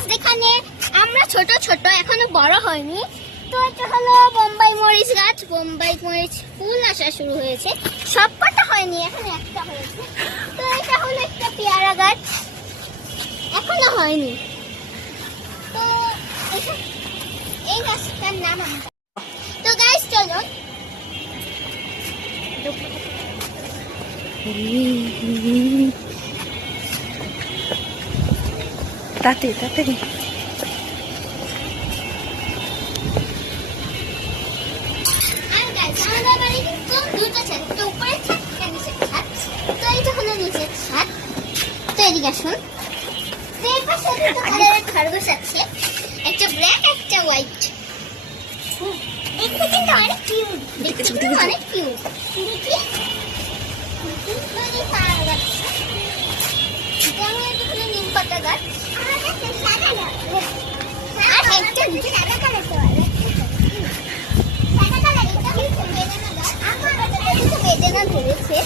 গাছ যেখানে আমরা ছোট ছোট এখনো বড় হয়নি। তো এটা হলো বোম্বাই মরিচ গাছ। বোম্বাই মরিচ ফুল আসা শুরু হয়েছে, সবকটা হয়নি, এখন একটা হয়েছে। তো এটা হলো একটা পেয়ারা গাছ, এখনো হয়নি। তো এই গাছটার নাম আমি, তো গাইস চলো তাতে তাতে আমাদের বাড়ি কিন্তু দুটো ছাদ, একটা উপরের ছাদ একটা নিচের ছাদ। তো এইটা হলো নিচের ছাদ। তো এদিকে আসুন, তো এই পাশে দুটো কালারের খরগোশ আছে, একটা ব্ল্যাক একটা হোয়াইট। দেখতে কিন্তু অনেক কিউট, দেখতে কিন্তু অনেক কিউট। দেখি পাতা গাছ, যেমন এটা হলো নিম পাতা গাছ। আর একটা সাদা কালার বেদেনা ধরেছে।